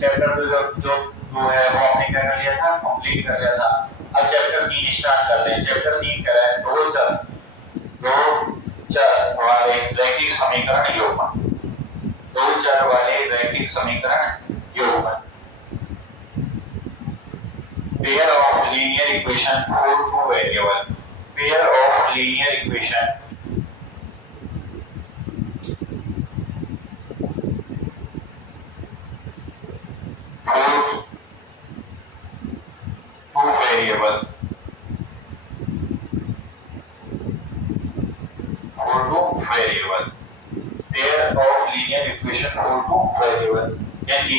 Chapter 2 जो है वो हमने क्या कर लिया था, कंप्लीट कर लिया था। अब चैप्टर 3 स्टार्ट करते हैं। चैप्टर 3 क्या है, दो चर वाले रैखिक समीकरण योगफल, दो चर वाले रैखिक समीकरण योगफल, pair of linear equation for two variable, pair of linear equation for two variable, for two variable, pair of linear equation for two variable, यानी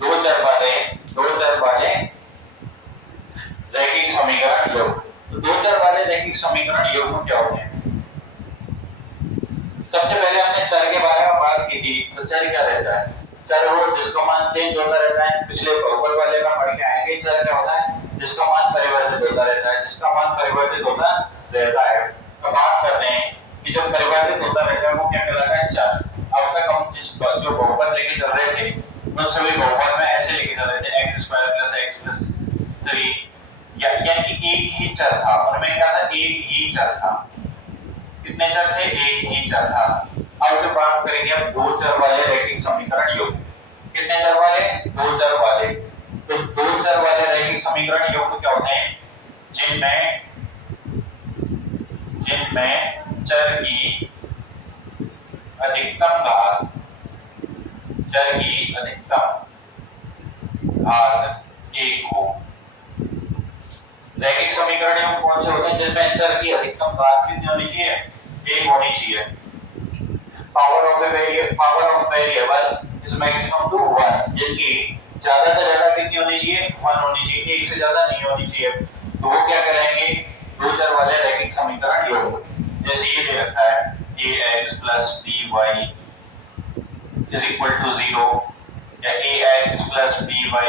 दो चर वाले रैखिक समीकरण योग। तो दो चर वाले रैखिक समीकरण योग क्या होते हैं? सबसे पहले हमने चर के बारे में बात की थी। तो चर क्या रहता है? चर वो जिसका मान चेंज होता रहता है। पिछले ऊपर वाले में पढ़ के आएंगे। चर क्या होता है? जिसका मान परिवर्तित होता रहता है, जिसका मान परिवर्तित होता रहता है। तो बात करते हैं कि जो परिवर्तित होता रहता है वो क्या कहलाता है? चर। अब तक हम जो बहुपद लेके चल रहे थे उन सभी बहुपद में ऐसे लेके चल रहे थे x² + x + 3, यानी एक ही चर था। उनमें क्या था? एक ही चर था। कितने चर थे? एक ही चर था। अब जो बात करेंगे हम दो चर वाले रैखिक समीकरण योग। कितने चर वाले? दो चर वाले। तो दो चर वाले रैखिक समीकरण योग क्या होते हैं? जिनमें चर की अधिकतम घात, चर की अधिकतम घात एक हो। रैखिक समीकरण योग कौन से होते हैं? जिनमें चर की अधिकतम घात कितनी होनी चाहिए? एक होनी चाहिए। Power of variable is maximum to 1, जिनकी ज्यादा से ज्यादा कितनी होनी चाहिए? 1 होनी चाहिए, एक से ज्यादा नहीं होनी चाहिए। तो वो क्या करेंगे? दो चर वाले रैखिक समीकरण योग। जैसे ये दे रखा है ax + by = 0 या ax + by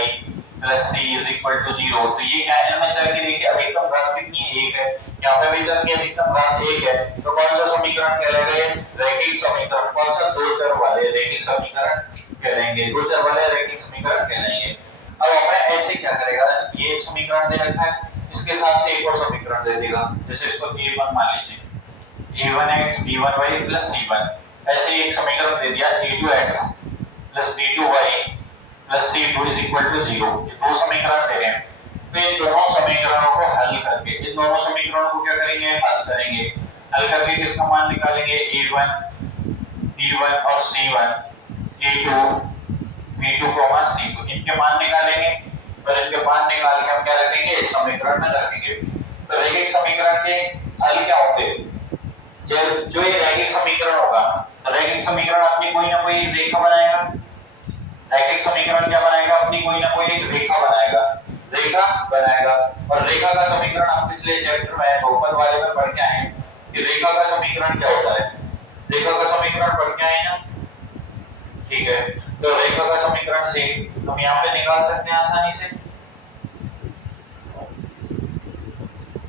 + c = 0। तो ये क्या है? इनमें चर की देखिए अधिकतम घात कितनी है? 1 है। यहाँ पे भी चर की अधिकतम घात 1 है। तो कौन सा समीकरण कहलाएगा? ये रैखिक समीकरण। कौन सा? दो चर वाले रैखिक समीकरण कहलाएंगे। दो चर वाले रैखिक समीकरण कहलाएंगे। अब हमें ऐसे क्या करेगा? ये एक समीकरण दे रखा है, इसके साथ एक और समीकरण दे देगा। जैसे इसको a1 मान लीजिए, a1x b1y + c1। ऐसे एक समीकरण दे दिया a2x + b2y + c2 = 0। ये दो समीकरण दे रहे हैं। तो इन दोनों समीकरणों को हल करके, इन दोनों समीकरणों को क्या करेंगे? हल करेंगे। हल करके किसका मान निकालेंगे? a1 b1 और c1, a2 b2, c2, इनके मान निकालेंगे। और इनके मान निकाल के हम क्या रखेंगे? समीकरण में रखेंगे। तो रैखिक समीकरण के हल क्या होंगे? जो ये रैखिक समीकरण होगा, रैखिक समीकरण अपनी कोई ना कोई रेखा बनाएगा। रैखिक समीकरण क्या बनाएगा? अपनी कोई ना कोई एक रेखा बनाएगा। और रेखा का समीकरण हम पिछले चैप्टर में बहुपद वाले में पढ़ के आए हैं कि रेखा का समीकरण क्या होता है। रेखा का समीकरण पढ़ के आए ना, ठीक है। तो रेखा का समीकरण से हम यहाँ पे निकाल सकते हैं आसानी से।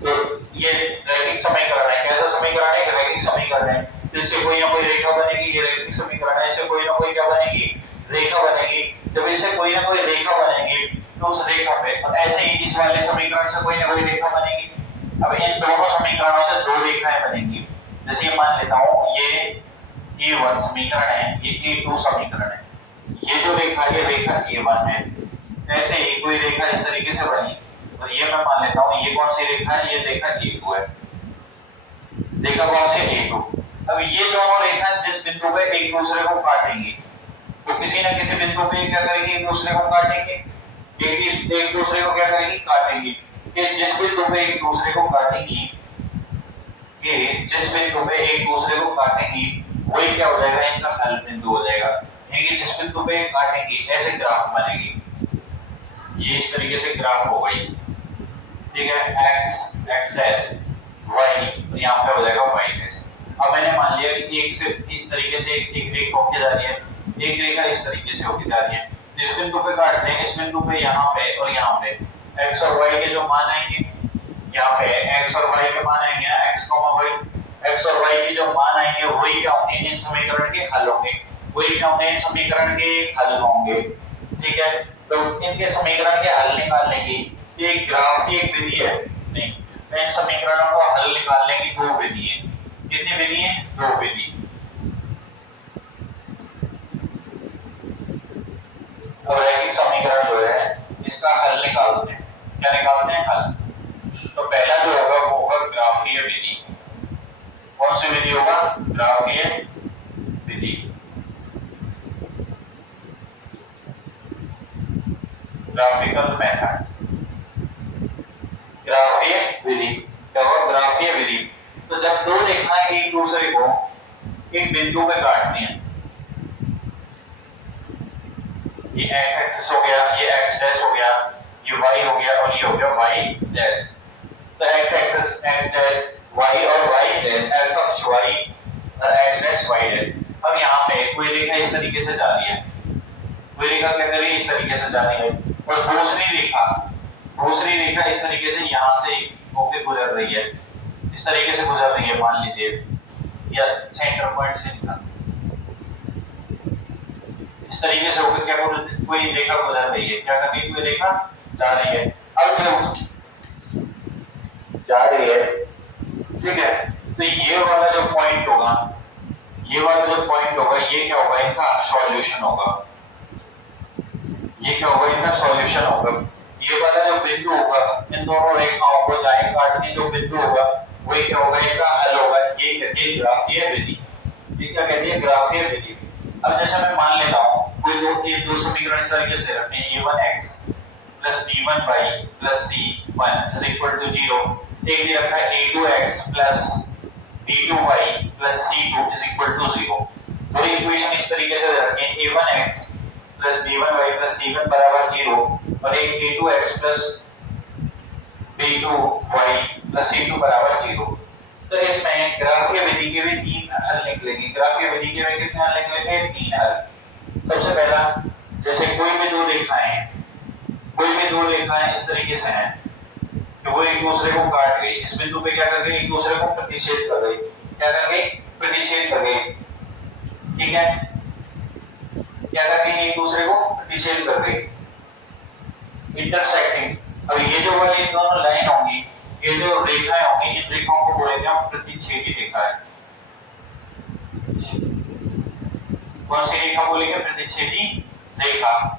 तो ये रैखिक समीकरण है। कैसा समीकरण है? रैखिक समीकरण है। इससे कोई ना कोई रेखा बनेगी। ये रैखिक समीकरण है। इससे कोई ना कोई क्या बनेगी? रेखा बनेगी। जब इससे कोई ना कोई रेखा बनेगी तो उस रेखा पे, और ऐसे ही इस वाले समीकरण से कोई ना कोई रेखा बनेगी। अब इन दोनों समीकरणों से दो रेखाएं बनेंगी। जैसे ये मान लेता हूं ये a1 समीकरण है, ये a2 समीकरण है। ये जो रेखा है ये रेखा a1 है। ऐसे ही कोई रेखा इस तरीके से बनी, और ये मैं मान लेता हूं ये कौन सी रेखा है? ये रेखा a2 है। रेखा कौन सी? a2। अब ये दोनों रेखा जिस बिंदु पे एक दूसरे को काटेंगी, तो किसी न किसी बिंदु पे क्या करेंगे? एक दूसरे को काटेंगे। एक दूसरे को क्या करेंगी? काटेंगी। कि जिस बिंदु पे एक दूसरे को काटेंगी, वही क्या हो जाएगा? इनका हल बिंदु हो जाएगा। यानी कि जिस बिंदु पे काटेंगी ऐसे ग्राफ बनेगी। ये इस तरीके से ग्राफ हो गई, ठीक है। x डैश y, यहाँ पे हो जाएगा y डैश। अब मैंने मान लिया कि एक से इस तरीके से एक रेखा होके जा रही है, एक रेखा इस तरीके से होके जा रही है। जिस बिंदु पे काट रहे हैं इस बिंदु पे यहाँ पे और यहाँ पे x और y के जो मान आएंगे, यहाँ पे x और y के मान आएंगे ना, x और y के जो मान आएंगे वही क्या होंगे? इन समीकरण के हल होंगे। वही क्या होंगे? इन समीकरण के हल होंगे, ठीक है। तो इनके समीकरण के हल निकालने की ये ग्राफ की एक विधि है नहीं, तो इन समीकरणों को हल निकालने की दो विधि है। कितनी विधि है? दो विधि। अब रैखिक समीकरण जो है इसका हल निकालते हैं। क्या निकालते हैं? हल। तो पहला जो होगा वो होगा ग्राफीय विधि। कौन सी विधि होगा? ग्राफीय विधि। ग्राफिकल मेथड, ग्राफीय विधि। क्या होगा? ग्राफीय विधि। तो जब दो रेखाएं एक दूसरे को एक बिंदु पे काटती हैं, ये x एक्सिस हो गया, ये x डैश हो गया, ये y हो गया और ये हो गया y डैश। तो x axis x dash y और y डैश, x अक्ष y और x डैश y डैश। अब यहाँ पे कोई रेखा इस तरीके से जा रही है, कोई रेखा क्या कर रही है? इस तरीके से जा रही है, और दूसरी रेखा इस तरीके से यहाँ से होके गुजर रही है, इस तरीके से गुजर रही है मान लीजिए, या सेंटर पॉइंट से इस तरीके से होकर क्या कोई रेखा गुजर रही है, क्या कर रही है? कोई रेखा जा रही है। अब जो जा रही है, ठीक है, तो ये वाला जो पॉइंट होगा, ये वाला जो पॉइंट होगा, ये क्या होगा? इनका सॉल्यूशन होगा। ये क्या होगा? इनका सॉल्यूशन होगा। ये वाला जो बिंदु होगा, इन दोनों रेखाओं को लाइन काटने जो बिंदु होगा, वही क्या होगा? इनका हल होगा। ये कहती है ग्राफीय विधि। ये क्या कहती है? ग्राफीय विधि। अब जैसे मैं मान लेता हूं कोई दो समीकरण इस तरीके से दे रखे हैं, a1x plus b1y plus c1 is equal to 0। एक दे रखा है a2x plus b2y plus c2 is equal to 0। दो इक्वेशन इस तरीके से दे रखे हैं, a1x plus b1y plus c1 बराबर 0 और एक a2x plus b2y plus c2 बराबर 0। तो इसमें ग्राफीय विधि के भी तीन हल निकलेंगे। ग्राफीय विधि के भी कितने हल निकलेंगे? तीन हल। सबसे पहला, जैसे कोई भी दो रेखाएं इस तरीके से हैं कि वो एक दूसरे को काट गई, इस बिंदु पे क्या कर गई? एक दूसरे को प्रतिच्छेद कर गई। क्या कर गई? प्रतिच्छेद कर गई। ठीक है, क्या कर गई? एक दूसरे को प्रतिच्छेद कर गई, इंटरसेक्टिंग। अब ये जो वाली दोनों लाइन होंगी, ये जो रेखाएं होंगी, इन रेखाओं को बोलेंगे हम प्रतिच्छेदी रेखाएं। कौन सी रेखा बोलेंगे? प्रतिच्छेदी रेखा,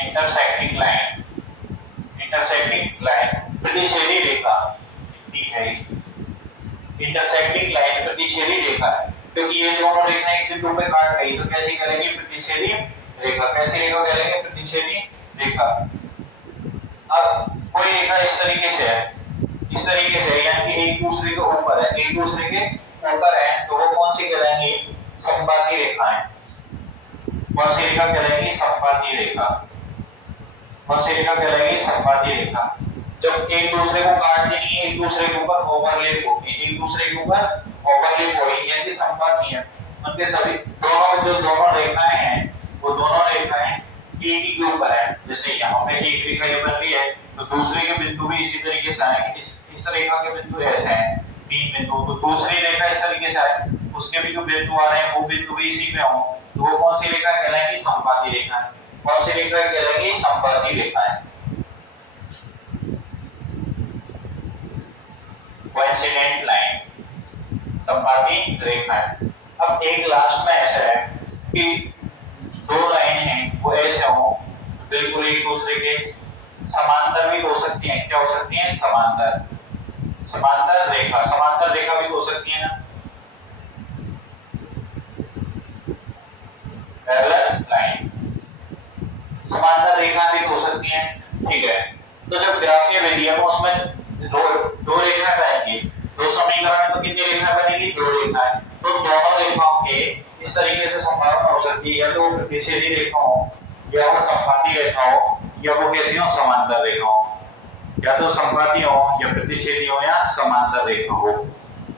इंटरसेक्टिंग लाइन। इंटरसेक्टिंग लाइन प्रतिच्छेदी रेखा है। इंटरसेक्टिंग लाइन प्रतिच्छेदी रेखा है, क्योंकि ये दोनों रेखाएं एक बिंदु पे काट गई, तो कैसी करेंगे? प्रतिच्छेदी रेखा। कैसी रेखा करेंगे? प्रतिच्छेदी रेखा। अब कोई रेखा इस तरीके से है, इस तरीके से, यानी कि एक दूसरे के ऊपर है, एक दूसरे के ऊपर है, तो वो कौन सी कहलाएंगी? समपाती रेखाएं। कौन सी रेखा कहलाएगी? समपाती रेखा। कौन सी रेखा कहलाएगी? समपाती रेखा। जब एक दूसरे को काटती नहीं है, एक दूसरे के ऊपर ओवरलैप होगी, एक दूसरे के ऊपर ओवरलैप होगी, यानी समपाती है। उनके सभी दोनों रेखाएं हैं, वो दोनों रेखाएं एक ही के ऊपर है। जैसे यहाँ पे एक रेखा ये बन रही है, तो दूसरे के बिंदु भी इसी तरीके से आएंगे। इस रेखा के बिंदु ऐसे हैं, तीन बिंदु, तो दूसरी रेखा इस तरीके से आए, उसके भी जो बिंदु आ रहे हैं वो बिंदु भी इसी में हो, तो वो कौन सी रेखा कहलाएगी? समपाती रेखा। कौन सी रेखा कहलाएगी? समपाती रेखाएं। कोइंसिडेंट लाइन, समपाती रेखाएं। अब एक लास्ट में ऐसा है कि दो लाइन हैं, वो ऐसे हो बिल्कुल एक दूसरे के समांतर भी हो सकती हैं। क्या हो सकती हैं? समांतर। समांतर रेखा भी हो सकती है ना, पैरेलल लाइन। समांतर रेखा भी हो सकती है, ठीक है। तो जब ग्राफीय विधि है उसमें दो रेखा बनेंगी, दो समीकरण, तो कितनी रेखा बनेगी? दो रेखाएं। तो दोनों रेखाओं के इस तरीके से संभावना हो सकती है, या तो प्रतिच्छेदी रेखा हो, या वो समपाती रेखा हो, या वो कैसी हो? समांतर रेखा हो। या तो समपाती हो, या प्रतिच्छेदी हो, या समांतर रेखा हो,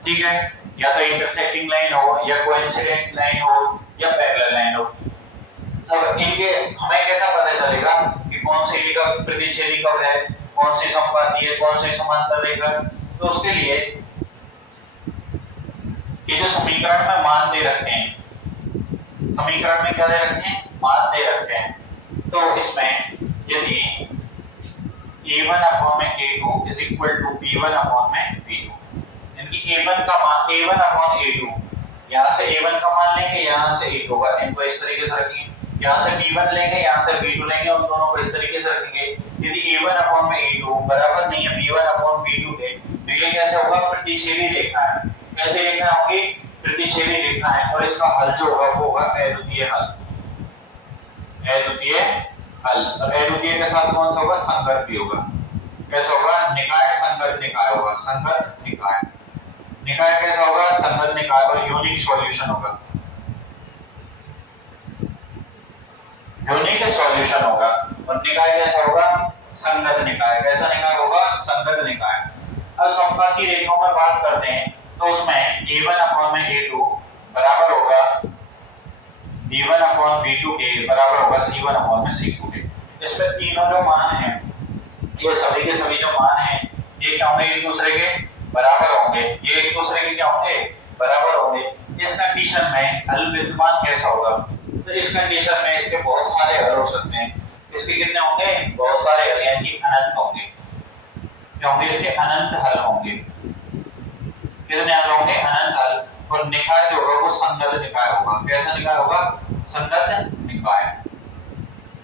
ठीक है। या तो इंटरसेक्टिंग लाइन हो, या कोइंसिडेंट लाइन हो, या पैरेलल लाइन हो। अब इनके हमें कैसा पता चलेगा कि कौन सी रेखा प्रतिच्छेदी कब है, कौन सी समपाती है, कौन सी समांतर रेखा? तो उसके लिए कि जो समीकरण में मान दे रखे हैं, समीकरण में क्या दे रखे हैं, मान दे रखे हैं। तो इसमें यदि a1 अपॉन में a2 is equal to b1 upon में b2, यानी a1 का मान a1 अपॉन a2, यहाँ से a1 का मान लेंगे, यहाँ से a2 का, इनको इस तरीके से रखेंगे, यहाँ से b1 लेंगे, यहाँ से b2 लेंगे, उन दोनों को इस तरीके से रखेंगे। यदि a1 अपॉन में a2 बराबर नहीं है b1 अपॉन b2 के, तो ये कैसे होगा, प्रतिच्छेदी रेखा है। कैसे रेखा होगी, प्रतिच्छेदी रेखा है, और इसका हल जो होगा वो होगा अद्वितीय हल। अद्वितीय हल, और अद्वितीय के साथ कौन सा होगा, संगत भी होगा। कैसा होगा, निकाय संगत निकाय होगा, संगत निकाय। निकाय कैसा होगा, संगत निकाय, और यूनिक सॉल्यूशन होगा, यूनिक सॉल्यूशन होगा। और निकाय कैसा होगा, संगत निकाय। कैसा निकाय होगा, संगत निकाय। अब समपाती रेखाओं में बात करते हैं, तो उसमें a1 अपॉन में a2 बराबर होगा b1 अपॉन b2 के, बराबर होगा c1 अपॉन में c2 के। इसमें तीनों जो मान हैं, ये सभी के सभी जो मान हैं, ये क्या होंगे, एक दूसरे के बराबर होंगे। ये एक दूसरे के क्या होंगे, बराबर होंगे। इस कंडीशन में हल विद्यमान कैसा होगा, तो इस कंडीशन में इसके बहुत सारे हल हो सकते हैं। इसके कितने होंगे, बहुत सारे हल, यानी कि अनंत होंगे। क्या होंगे, इसके अनंत हल होंगे। कितने हल होंगे, अनंत हल। और निकाय जो होगा वो संगत निकाय होगा। कैसा निकाय होगा, संगत निकाय।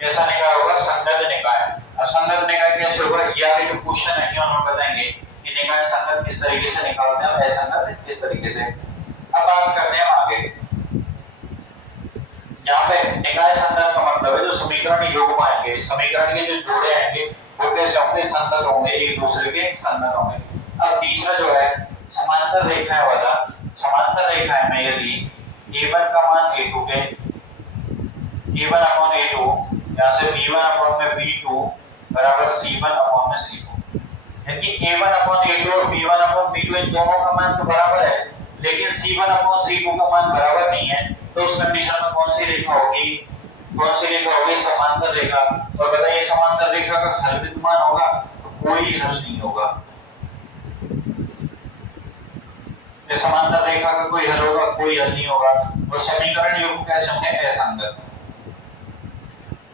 कैसा निकाय होगा, संगत निकाय। और संगत निकाय कैसे होगा, ये आगे जो क्वेश्चन है उन्होंने बताएंगे कि निकाय संगत किस तरीके से निकालते हैं और असंगत किस तरीके से। अब बात करते हैं आगे। यहाँ पे निकाय संगत का मतलब है जो समीकरण योग पाएंगे, समीकरण के जो जोड़े आएंगे वो कैसे होंगे, संगत होंगे, एक दूसरे के संगत होंगे। अब तीसरा जो है समांतर रेखाएं वाला, समांतर रेखाएं में यदि a1 का मान a2 के, a1 अपॉन a2, यहाँ से b1 अपॉन में b2 बराबर c1 अपॉन में c2, यानी कि a1 अपॉन a2 और b1 अपॉन b2 इन दोनों का मान तो बराबर है, लेकिन c1 अपॉन c2 का मान बराबर नहीं है। तो उस कंडीशन में कौन सी रेखा होगी, कौन सी रेखा होगी, समांतर रेखा। और बताइए समांतर रेखा का हल विद्यमान होगा, तो कोई हल नहीं होगा। ये समांतर रेखा का कोई हल होगा, कोई हल नहीं होगा। और समीकरण योग कैसे होंगे, असंगत।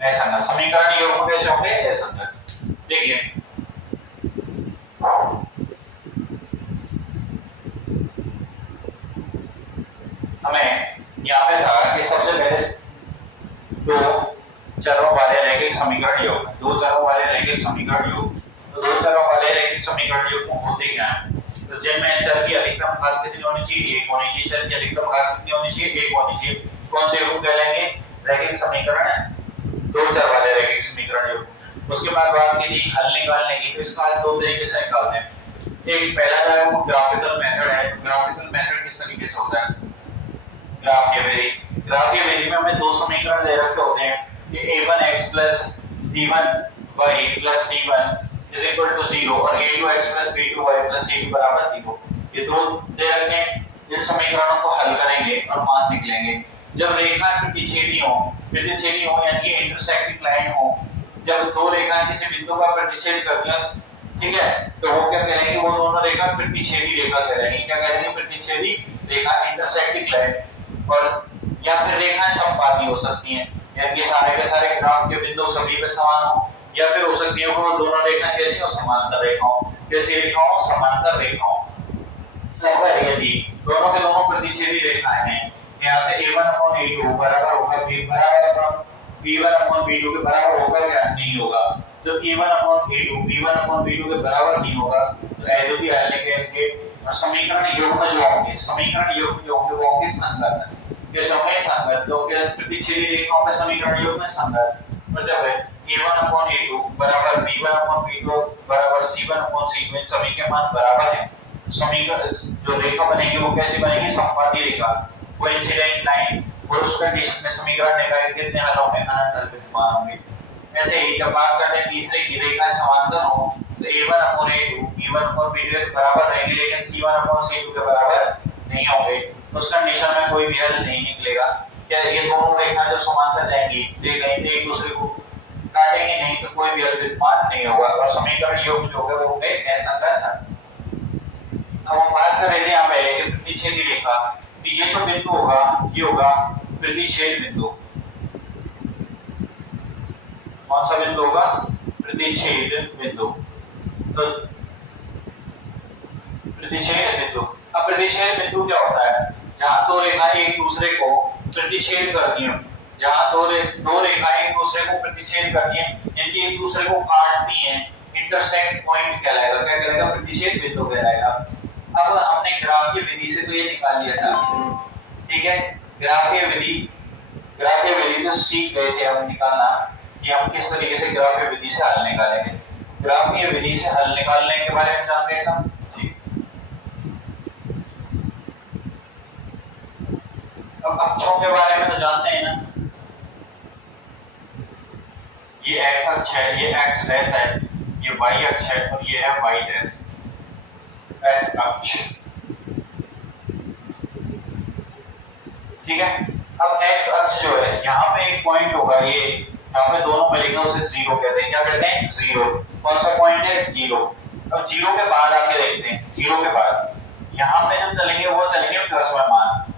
असंगत समीकरण योग कैसे होंगे, असंगत। देखिए हमें यहाँ पे था कि सबसे पहले दो चरों वाले रैखिक समीकरण योग, दो चरों वाले रैखिक समीकरण योग। तो दो चरों वाले रैखिक समीकरण योग को होते क्या है, तो जिनमें चर की अधिकतम घात कितनी होनी चाहिए, एक होनी चाहिए। चर की अधिकतम घात कितनी होनी चाहिए, एक होनी चाहिए। कौन से योग कहलाएंगे, रैखिक समीकरण, दो चर वाले रैखिक समीकरण योग। उसके बाद बात की थी हल निकालने की, तो इसका हल दो तरीके से निकालते हैं। एक पहला जो है वो ग्राफिकल मेथड है। ग्राफिकल मेथड किस तरीके से होता है, ग्राफीय विधि। ग्राफीय विधि में हमें दो समीकरण दे रखे होते हैं कि a1x b1y c1 is equal to 0 और a2x b2y c2 बराबर 0। ये दो दे रखे हैं, इन समीकरणों को हल करेंगे और मान निकलेंगे। जब रेखा प्रतिच्छेदी हो, प्रतिच्छेदी हो यानी कि इंटरसेक्टिंग लाइन हो, जब दो रेखाएं किसी बिंदु पर प्रतिच्छेद करती हैं, ठीक है, तो वो क्या करेंगे, वो दोनों रेखा प्रतिच्छेदी रेखा कहलाएंगी। क्या करेंगे, प्रतिच्छेदी रेखा, इंटरसेक्टिंग लाइन। और या फिर रेखाएं समपाती हो सकती हैं, यानी कि सारे के सारे ग्राफ के बिंदु सभी पे समान हो, या फिर हो सकती है वो दोनों रेखाएं कैसी हो, समांतर रेखाओं। कैसी रेखाओं, समांतर रेखाओं। अगर यदि दोनों के दोनों प्रतिच्छेदी रेखाएं हैं, यहाँ से a1 अपॉन a2 बराबर होगा b1 अपॉन b2 के बराबर होगा क्या, नहीं होगा। तो a1 upon a2 b1 upon b2 के बराबर नहीं होगा, तो अद्वितीय हल निकलेंगे। और समीकरण योग जो होंगे, समीकरण योग जो होंगे वो होंगे संगत। कैसे होंगे, संगत। तो प्रतिच्छेदी रेखाओं के समीकरण योग में संगत। मतलब है a1 अपॉन a2 बराबर b1 अपॉन b2 बराबर c1 अपॉन c2, इन सभी के मान बराबर हैं। समीकरण जो रेखा बनेगी वो कैसी बनेगी, समपाती रेखा, कोइंसिडेंट लाइन। और उस कंडीशन में समीकरण निकाय के कितने हल होंगे, अनंत हल विद्यमान होंगे। ऐसे ही जब बात करते हैं तीसरे की, रेखा समांतर हो, तो a1 upon a2 b1 upon b2 के बराबर रहेंगे, लेकिन c1 अपॉन c2 के बराबर नहीं होंगे। उस कंडीशन में कोई भी हल नहीं निकलेगा। क्या ये दोनों रेखाएं जो समांतर जाएंगी, ये कहीं एक दूसरे को काटेंगे नहीं, तो कोई भी हल विद्यमान नहीं होगा। और समीकरण योग जो है वो होंगे असंगत हल। अब हम बात कर रहे थे यहाँ पे प्रतिच्छेदी रेखा, तो ये जो बिंदु होगा ये होगा प्रतिच्छेद बिंदु, कौन सा बिंदु होगा? प्रतिच्छेद बिंदु। तो प्रतिच्छेद बिंदु, अब प्रतिच्छेद बिंदु क्या होता है? जहां दो रेखाएं एक दूसरे को प्रतिच्छेद करती हैं, जहां दो रेखाएं एक दूसरे को प्रतिच्छेद करती हैं, यानी एक दूसरे को काटती हैं, इंटरसेक्ट पॉइंट कहलाएगा। क्या कहलाएगा? प्रतिच्छेद बिंदु कहलाएगा। अब हमने ग्राफीय विधि से तो ये निकाल लिया था, ठीक है। ग्राफीय विधि तो सीख गए थे हम निकालना कि हम किस तरीके से ग्राफीय विधि से हल निकालेंगे। ग्राफीय विधि से हल निकालने के बारे में जानते हैं सब। अब अक्षों के बारे में तो जानते हैं ना, ये x अक्ष है, ये x डैश है, ये y अक्ष है और ये है y डैश, x अक्ष, ठीक है। अब x अक्ष जो है यहाँ पे एक पॉइंट होगा, ये यहाँ पे दोनों में लिखा उसे जीरो कहते हैं। क्या कहते हैं? जीरो। कौन सा पॉइंट है? जीरो। अब जीरो के बाद आके देखते हैं, जीरो के बाद यहाँ पे जब चलेंगे वो चलेंगे प्लस वन मान,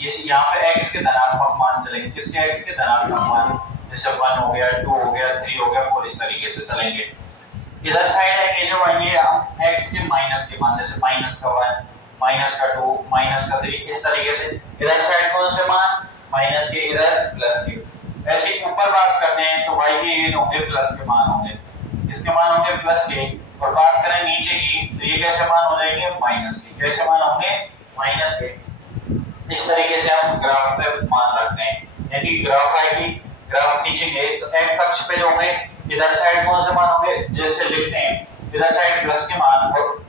यहाँ पे x के धनात्मक मान चलेंगे। किसके? x के धनात्मक मान, जैसे 1 हो गया, 2 हो गया, 3 हो गया, 4, इस तरीके से चलेंगे। इधर साइड है ये जो ये x के माइनस के मान, जैसे -1, -2, -3, इस तरीके से इधर साइड कौन से मान? माइनस के, इधर प्लस के। ऐसे ऊपर बात करते हैं तो y के ये होंगे प्लस के मान होंगे, इसके मान होंगे प्लस के। और बात करें नीचे की तो ये कैसे मान हो जाएंगे? माइनस के। कैसे मान होंगे? माइनस के। इस तरीके से हम ग्राफ पे मान रखते हैं, यानी ग्राफ आएगी, ग्राफ नीचे गए तो x अक्ष पे जो होंगे इधर साइड कौन से मान होंगे? जैसे लिखते हैं इधर साइड प्लस के मान और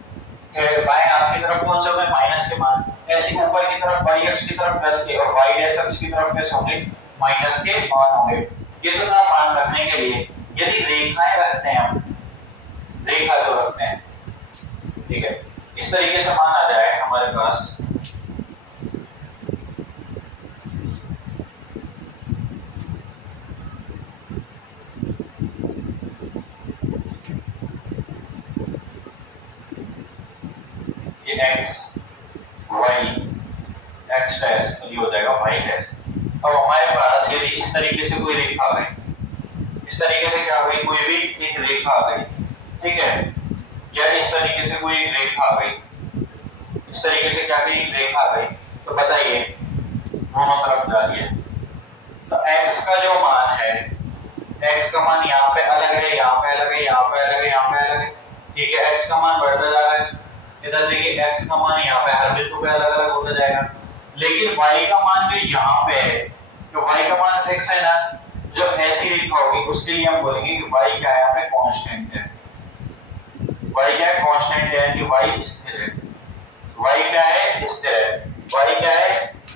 बाएं हाथ की तरफ कौन से होंगे? माइनस के मान। ऐसे ऊपर की तरफ y अक्ष की तरफ प्लस के और y डैश अक्ष की तरफ कैसे होंगे? माइनस के मान होंगे। ये तो ना मान रखने के लिए। यदि रेखाएं रखते हैं हम, रेखा जो रखते हैं, ठीक है, इस तरीके से मान आ जाए हमारे पास, x y x डैश ये हो जाएगा y डैश। अब हमारे पास यदि इस तरीके से कोई रेखा आ गई, इस तरीके से क्या आ गई? कोई भी एक रेखा आ गई, ठीक है, या इस तरीके से कोई एक रेखा आ गई, इस तरीके से क्या गई? एक रेखा आ गई, तो बताइए दोनों तरफ डालिए। तो x का जो मान है, x का मान यहाँ पे अलग है, यहाँ पे अलग है, यहाँ पे अलग है, यहाँ पे अलग है, ठीक है। x का मान बढ़ता जा रहा है, इधर देखिए x का मान यहाँ पे हर बिंदु पे अलग अलग होता जाएगा। लेकिन y का मान जो यहाँ पे है, तो y का मान फिक्स है ना, जो ऐसी रेखा होगी उसके लिए हम बोलेंगे कि y क्या है? यहाँ पे कांस्टेंट है। y क्या है? कांस्टेंट है, यानी y स्थिर है। y क्या है? स्थिर है। y क्या है?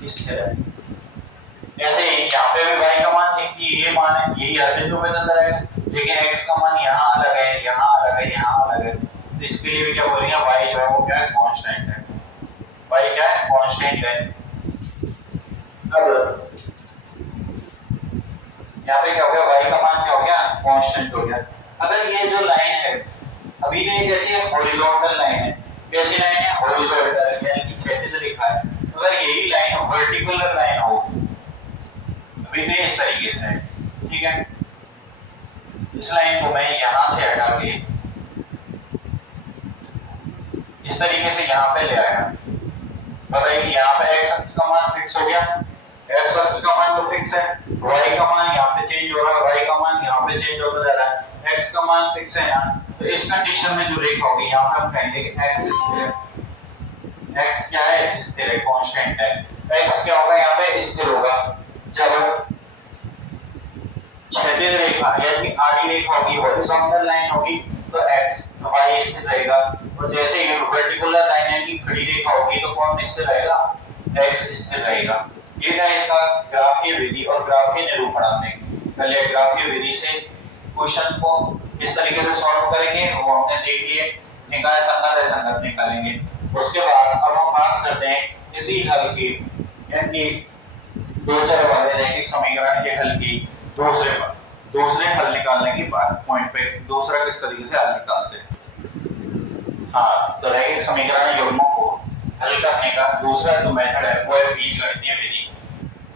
स्थिर है। ऐसे ही यहाँ पे भी y का मान ये मान है, यही हर बिंदु पे चलता रहेगा, लेकिन x का मान यहाँ अलग है, यहाँ अलग है, यहाँ अलग है, तो इसके लिए भी क्या बोलेंगे? y जो है वो क्या है? कांस्टेंट है। y क्या है? कांस्टेंट है। अब यहाँ पे क्या हो गया? y का मान क्या हो गया? कांस्टेंट हो गया। अगर ये जो लाइन है, अभी तो ये कैसी है? हॉरिजॉन्टल लाइन है। कैसी लाइन है? हॉरिजॉन्टल, यानी कि क्षैतिज रेखा है। अगर यही लाइन वर्टिकल लाइन हो, अभी तो इस तरीके से है, ठीक है। इस लाइन को मैं यहाँ से हटा के इस तरीके से यहाँ पे ले आया, बताइए यहाँ पे x अक्ष का मान फिक्स हो गया, x अक्ष का मान तो फिक्स है, y का मान यहाँ पे चेंज हो रहा है, y का मान यहाँ पे चेंज होता जा रहा है, x का मान फिक्स है यहाँ। तो इस कंडीशन में जो रेखा होगी यहाँ पे हम कहेंगे कि x स्थिर है। x क्या है? स्थिर है, कांस्टेंट है। x क्या होगा? यहाँ पे स्थिर होगा। जब क्षैतिज रेखा यानी आड़ी रेखा होगी, हॉरिजॉन्टल लाइन होगी, तो x तो y स्थिर रहेगा। और जैसे ये वर्टिकल लाइन है कि खड़ी रेखा होगी, तो कौन स्थिर रहेगा? x स्थिर रहेगा। ये था इसका ग्राफीय विधि और ग्राफीय निरूपण। हमने पहले ग्राफीय विधि से क्वेश्चन को किस तरीके से सॉल्व करेंगे वो हमने देख लिए, निकाय संगत है संगत निकालेंगे। उसके बाद अब हम बात करते हैं इसी हल की, यानी दो चर वाले रैखिक समीकरण के हल की दूसरे हल निकालने की बात पॉइंट पे दूसरा किस तरीके से हल निकालते हैं। हाँ, तो रैखिक समीकरण युग्मों को हल करने का दूसरा जो मेथड है वो है बीजगणितीय विधि।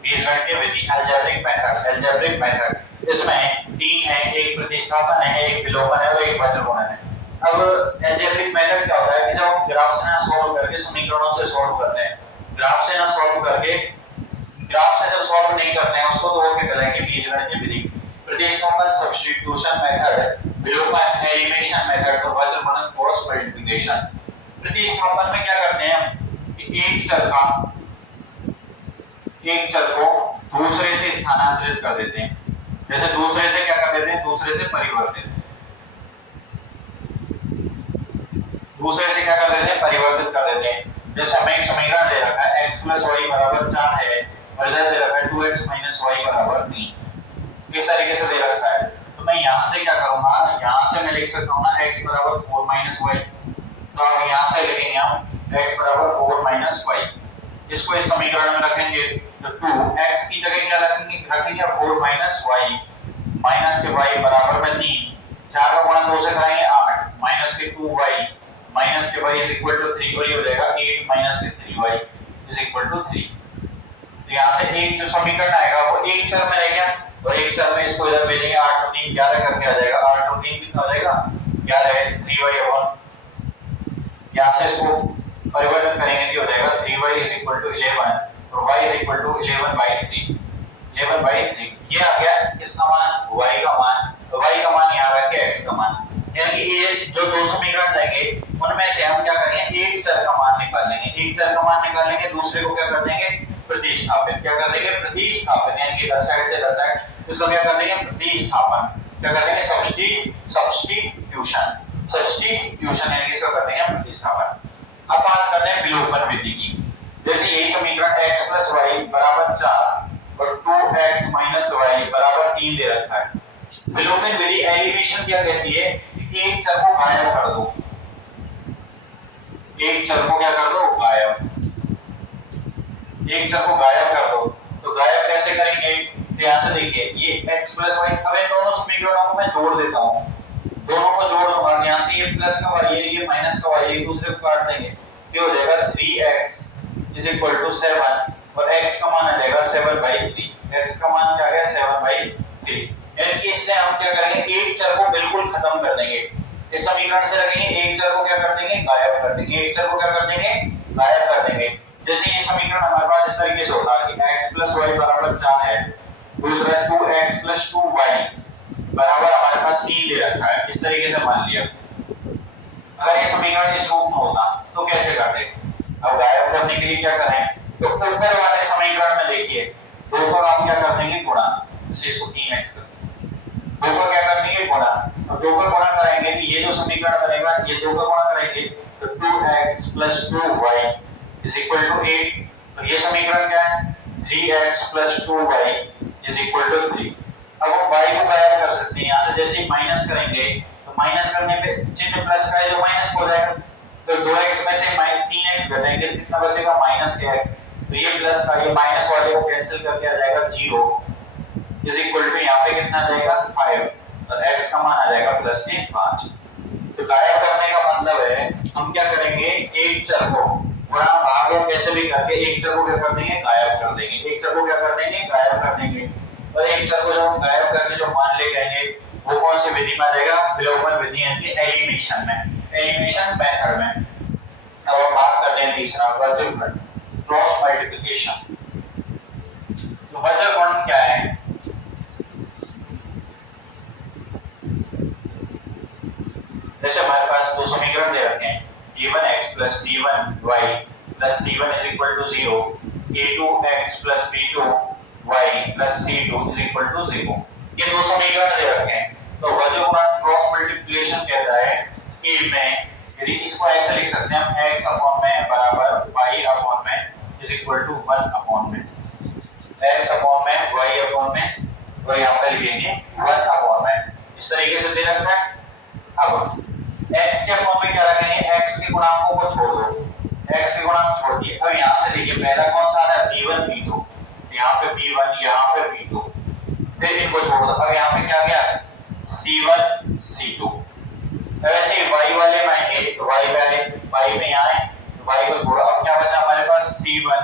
बीजगणित की विधि अलजेब्रिक मेथड इसमें तीन है, एक प्रतिस्थापन है, एक विलोपन है और एक वज्रगुणन है। अब अलजेब्रिक मेथड क्या होता है कि जब हम ग्राफ से ना सॉल्व करके समीकरणों से सॉल्व करते हैं, ग्राफ से ना सॉल्व करके, ग्राफ से जब सॉल्व नहीं करते हैं उसको तो वो क्या करेंगे बीजगणित की विधि, प्रतिस्थापन सब्स्टिट्यूशन मेथड, विलोपन एलिमिनेशन मेथड और वज्रगुणन क्रॉस मल्टीप्लिकेशन। प्रतिस्थापन में क्या करते हैं कि एक चर को दूसरे से स्थानांतरित कर देते हैं। जैसे दूसरे से क्या कर देते हैं, दूसरे से परिवर्तित, दूसरे से क्या कर देते हैं, परिवर्तित कर देते हैं। जैसे हमें एक समीकरण दे रखा है x + y = 4 है और इधर दे रखा है 2x - y = 3। इस तरीके से दे रखा है तो मैं यहां से क्या करूंगा, यहां से मैं लिख सकता हूं ना x = 4 - y। तो अब यहां से लिखेंगे हम x = 4 - y। इसको इस समीकरण में रखेंगे तो 2x की जगह क्या रखेंगे, 4 - y माइनस के y बराबर में 3, 4 का गुणा 2 से करेंगे 8 माइनस के 2y माइनस के y = 3 और ये हो जाएगा 8 माइनस के 3y = 3। तो यहाँ से एक जो समीकरण आएगा वो एक चर में रहेगा और एक चर में इसको इधर भेजेंगे 8 और 3 11 करके आ जाएगा, 8 और 3 कितना हो जाएगा 11 है 3y। यहाँ से इसको परिवर्तन करेंगे तो हो जाएगा 3y = 11 और y = 11/3। 11/3 ये आ गया किसका मान, y का मान। तो y का मान यहाँ रख के x का मान, यानी कि ये जो दो समीकरण देंगे उनमें से हम क्या करेंगे एक चर का मान निकाल लेंगे, एक चर का मान निकाल लेंगे, दूसरे को क्या कर देंगे प्रतिस्थापित, क्या कर देंगे प्रतिस्थापित, यानी कि इधर साइड से इधर साइड इसको क्या कर देंगे प्रतिस्थापन, क्या कर देंगे सब्स्टिट्यूशन यानी कि इसको कर देंगे प्रतिस्थापन। अब बात करते हैं विलोपन विधि की। जैसे यही समीकरण x + y = 4 और 2x - y = 3 दे रखा है। विलोपन विधि एलिमिनेशन क्या कहती है कि एक चर को गायब कर दो, एक चर को क्या कर दो गायब, एक चर को गायब कर दो। तो गायब कैसे करेंगे, तो यहां से देखिए ये x + y, अब इन दोनों समीकरणों को मैं जोड़ देता हूं, दोनों को जोड़ दूंगा, यहां से ये प्लस का y है, ये माइनस का y है, एक दूसरे को काट देंगे, ये हो जाएगा 3x = 7 और x का मान आ जाएगा 7/3। x का मान क्या आ गया 7/3। यानी कि इससे हम क्या करेंगे एक चर को बिल्कुल खत्म कर देंगे, इस समीकरण से रखेंगे एक चर को क्या कर देंगे गायब कर देंगे, एक चर को क्या कर देंगे गायब कर देंगे। जैसे ये समीकरण हमारे पास इस तरीके से होता है कि x + y = 4 है, दूसरा 2x + 2y बराबर हमारे पास 3 दे रखा है, इस तरीके से मान लिया। अगर ये समीकरण इस रूप में होता तो कैसे करते, अब गायब करने के लिए क्या करें, तो ऊपर वाले समीकरण में देखिए दो को आप क्या कर देंगे गुणा, जैसे इसको 3x कर दो को क्या कर देंगे गुणा, और दो को गुणा करेंगे तो ये जो समीकरण बनेगा ये दो को गुणा करेंगे तो 2x + 2y = 8। तो ये समीकरण क्या है 3x + 2y = 3। अब हम y को गायब कर सकते हैं, यहां से जैसे ही माइनस करेंगे तो माइनस करने पे चिन्ह प्लस का है जो माइनस हो जाएगा, तो 2x में से 3x घटाएंगे तो कितना बचेगा -x, तो ये प्लस का ये माइनस वाले को कैंसिल करके आ जाएगा 0 = यहाँ पे कितना आ जाएगा 5 और x का मान आ जाएगा +5। तो गायब करने का मतलब है हम क्या करेंगे एक चर को गुणा भाग या कैसे भी करके एक चर को क्या कर देंगे गायब कर देंगे, एक चर को क्या कर देंगे गायब कर देंगे, और एक चर को जब हम गायब करके जो मान ले जाएंगे वो कौन सी विधि में आ जाएगा विलोपन विधि यानी कि एलिमिनेशन में, एलिमिनेशन मेथड में। अब हम बात करते हैं तीसरा वज्रगुणन क्रॉस मल्टीप्लिकेशन। तो वज्रगुणन क्या है, जैसे हमारे पास दो समीकरण दे रखे हैं a1x + b1y + c1 = 0, a2x + b2y + c2 = 0। ये दो समीकरण दे रखे हैं। तो वज्रगुणन क्रॉस मल्टीप्लिकेशन कहता है कि मैं यदि इसको ऐसे लिख सकते हैं हम x अपॉन में बराबर y अपॉन में = 1 अपॉन में, x अपॉन में y अपॉन में और यहाँ पे लिखेंगे 1 अपॉन में, इस तरीके से दे रखा है। अब x के फॉर्म में क्या रखेंगे, x के गुणांकों को छोड़ दो, x के गुणांक छोड़ दिए। अब यहाँ से देखिए पहला कौन सा है b1 b2, यहाँ पे b1 यहाँ पे b2, फिर इनको छोड़ दो। अब यहाँ पे क्या गया c1 c2। ऐसे ही y वाले में आएंगे तो y पे y में यहाँ है y को छोड़ो, अब क्या बचा हमारे पास c1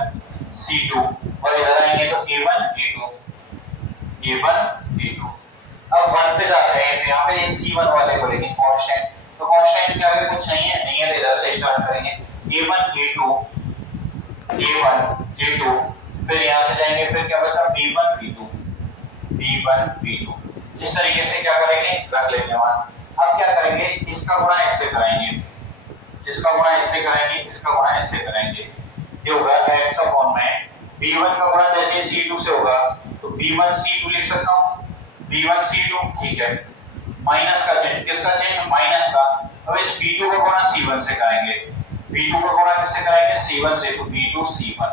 c2 और इधर आएंगे तो a1 a2 a1 a2। अब 1 पे जाते हैं तो यहाँ पे ये c1 वाले बोलेंगे कांस्टेंट, तो कांस्टेंट क्या है, कुछ नहीं है तो इधर से स्टार्ट करेंगे a1 a2 a1 a2, फिर यहाँ से जाएंगे, फिर क्या बचा b1 b2 b1 b2। इस तरीके से क्या करेंगे, रख लेंगे वहां। अब क्या करेंगे, इसका गुणा इससे कराएंगे, इसका गुणा इससे कराएंगे, इसका गुणा इससे कराएंगे, ये होगा x अपॉन में b1 का गुणा जैसे c2 से होगा तो b1 c2 लिख सकता हूं, b1 c2 ठीक है। माइनस का चिन्ह, किसका चिन्ह, माइनस का। अब इस b2 का गुणा c1 से कराएंगे, b2 का गुणा किससे कराएंगे, c1 से, तो b2 c1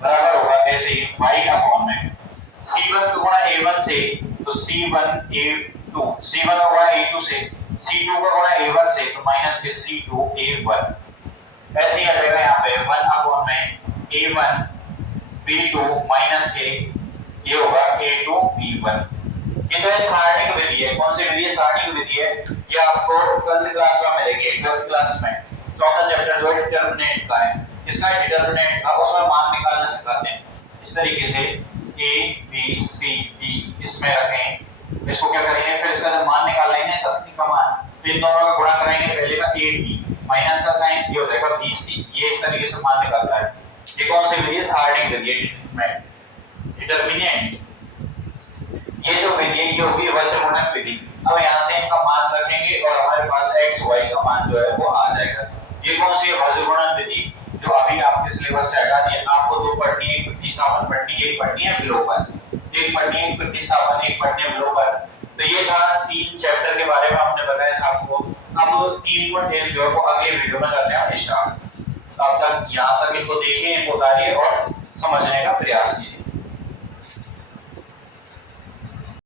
बराबर होगा ऐसे ही y अपॉन में c1 का गुणा a1 से तो c1 a2, c1 का गुणा a2 से, c2 का गुणा a1 से तो माइनस के c2 a1। ऐसे ही आ जाएगा यहाँ पे 1 अपॉन में a1 b2 माइनस के ये होगा a2 b1। ये तो है सारणिक विधि है। कौन सी विधि है, सारणिक विधि है। ये आपको 12th क्लास में मिलेगी, 12th क्लास में चौथा चैप्टर जो डिटरमिनेंट का है, इसका डिटरमिनेंट का, उसमें मान निकालना सिखाते हैं। इस तरीके से a b c d इसमें रखें, इसको क्या करेंगे, फिर इसका जब मान निकाल लेंगे सबकी का मान, तो इन दोनों का गुणा कराएंगे, पहले का a b माइनस का साइन ये हो जाएगा b c, ये इस तरीके से मान निकलता है। ये कौन सी विधि है, सारणिक विधि है, डिटरमिनेंट। ये जो विधि है ये होगी वज्रगुणक विधि। अब यहाँ से इनका मान रखेंगे और हमारे पास x y का मान जो है वो आ जाएगा। ये कौन सी है, वज्रगुणक विधि, जो अभी आपके सिलेबस से हटा दिया। आपको दो पढ़नी है, एक प्रतिस्थापन पढ़नी है, एक पढ़नी है विलोपन, एक पढ़नी है प्रतिस्थापन, एक पढ़नी है विलोपन। तो ये था 3 चैप्टर के बारे में हमने बताया था आपको। अब 3 को टेल जो है वो अगले वीडियो में करने हैं स्टार्ट। तब तक यहाँ तक इनको देखिए, इनको उतारिए और समझने